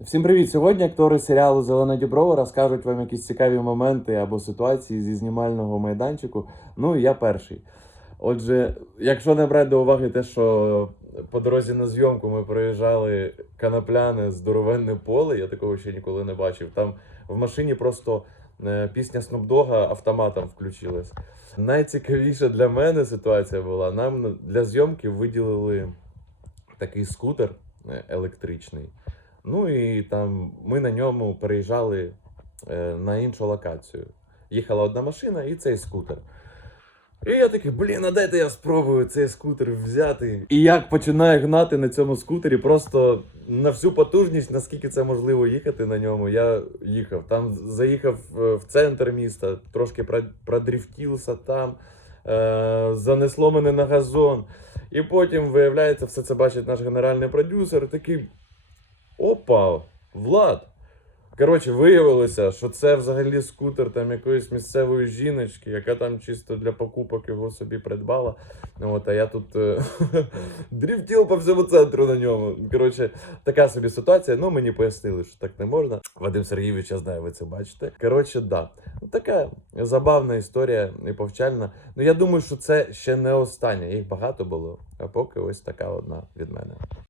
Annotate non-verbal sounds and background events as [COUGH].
Всім привіт! Сьогодні актори серіалу Зелена Діброва розкажуть вам якісь цікаві моменти або ситуації зі знімального майданчику. Ну і я перший. Отже, якщо не брати до уваги те, що по дорозі на зйомку ми проїжджали канапляне здоровенне поле, я такого ще ніколи не бачив. Там в машині просто е, пісня Снупдога автоматом включилась. Найцікавіша для мене ситуація була. Нам для зйомки виділили такий скутер е, електричний. Ну і там ми на ньому переїжджали е, на іншу локацію. Їхала одна машина і цей скутер. І я такий, блін, а дайте я спробую цей скутер взяти. І як починаю гнати на цьому скутері, просто на всю потужність, наскільки це можливо їхати на ньому, я їхав. Там заїхав е, в центр міста, трошки про- продрифтівся там, е, занесло мене на газон. І потім, виявляється, все це бачить наш генеральний продюсер, такий. Опа, Влад. Коротше, виявилося, що це взагалі скутер там якоїсь місцевої жіночки, яка там чисто для покупок його собі придбала. Ну, От, а я тут е, [LAUGHS] дрифтів по всьому центру на ньому. Коротше, така собі ситуація. Ну, мені пояснили, що так не можна. Вадим Сергійович, я знаю, ви це бачите. Коротше, да. Ну, Така забавна історія і повчальна. Ну, я думаю, що це ще не остання. Їх багато було, а поки ось така одна від мене.